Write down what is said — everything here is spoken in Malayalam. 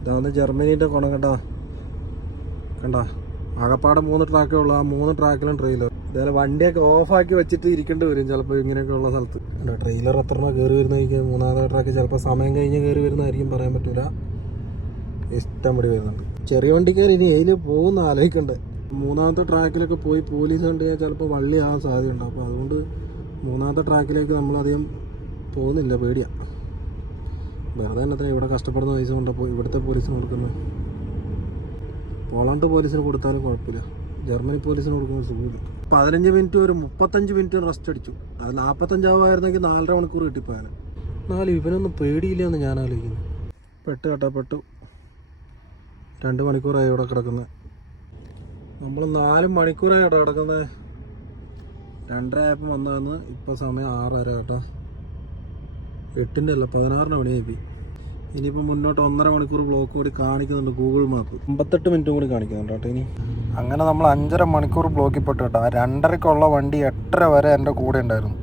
ഇതാണ് ജർമ്മനീൻ്റെ കുണം കേട്ടോ. കണ്ട ആകപ്പാടെ 3 ട്രാക്കേ ഉള്ളൂ. ആ 3 ട്രാക്കിലും ട്രെയിലർ. ഇതേപോലെ വണ്ടിയൊക്കെ ഓഫാക്കി വെച്ചിട്ട് ഇരിക്കേണ്ടി വരും ചിലപ്പോൾ ഇങ്ങനെയൊക്കെ ഉള്ള സ്ഥലത്ത്. ട്രെയിലർ എത്ര കയറി വരുന്നതായിരിക്കും. 3ാമത്തെ ട്രാക്ക് ചിലപ്പോൾ സമയം കഴിഞ്ഞ് കയറി വരുന്നതായിരിക്കും, പറയാൻ പറ്റൂല. ഇഷ്ടം പടി വരുന്നുണ്ട്. ചെറിയ വണ്ടിക്കാർ ഇനി അതിൽ പോകുന്ന ആലോചിക്കണ്ടേ. 3ാമത്തെ ട്രാക്കിലൊക്കെ പോയി പോലീസ് കണ്ടു കഴിഞ്ഞാൽ ചിലപ്പോൾ വള്ളി ആവാൻ സാധ്യതയുണ്ട്. അപ്പോൾ അതുകൊണ്ട് 3ാമത്തെ ട്രാക്കിലേക്ക് നമ്മളധികം പോകുന്നില്ല, പേടിയാണ്. വെറുതെ തന്നെ ഇവിടെ കഷ്ടപ്പെടുന്ന പൈസ കൊണ്ടപ്പോൾ ഇവിടുത്തെ പോലീസിന് കൊടുക്കുന്നത്. പോളണ്ട് പോലീസിന് കൊടുത്താലും കുഴപ്പമില്ല, ജർമ്മനി പോലീസിന് കൊടുക്കുന്ന സുഖമില്ല. 15 മിനിറ്റ് ഒരു 35 മിനിറ്റ് റെസ്റ്റ് അടിച്ചു. അത് 45 ആവുമായിരുന്നെങ്കിൽ 4.5 മണിക്കൂർ കിട്ടിപ്പോയാൽ. എന്നാലും ഇവനൊന്നും പേടിയില്ല എന്ന് ഞാൻ ആലോചിക്കുന്നു. പെട്ടു 2 മണിക്കൂറായി ഇവിടെ കിടക്കുന്നത്. നമ്മൾ 4 മണിക്കൂറായി ഇവിടെ കിടക്കുന്നത്. 2:30 ആയപ്പോൾ വന്നതെന്ന്. ഇപ്പോൾ സമയം 6:30 കേട്ടോ. 8-ൻ്റെ അല്ല 16 മണിയായി. ഇനിയിപ്പോൾ മുന്നോട്ട് 1.5 മണിക്കൂർ ബ്ലോക്ക് കൂടി കാണിക്കുന്നുണ്ട് ഗൂഗിൾ മാപ്പ്. 58 മിനിറ്റും കൂടി കാണിക്കുന്നുണ്ട് കേട്ടോ ഇനി. അങ്ങനെ നമ്മൾ 5.5 മണിക്കൂർ ബ്ലോക്കിൽ പെട്ടു കേട്ടോ. 2:30ക്കുള്ള വണ്ടി 8:30 വരെ എൻ്റെ കൂടെ ഉണ്ടായിരുന്നു.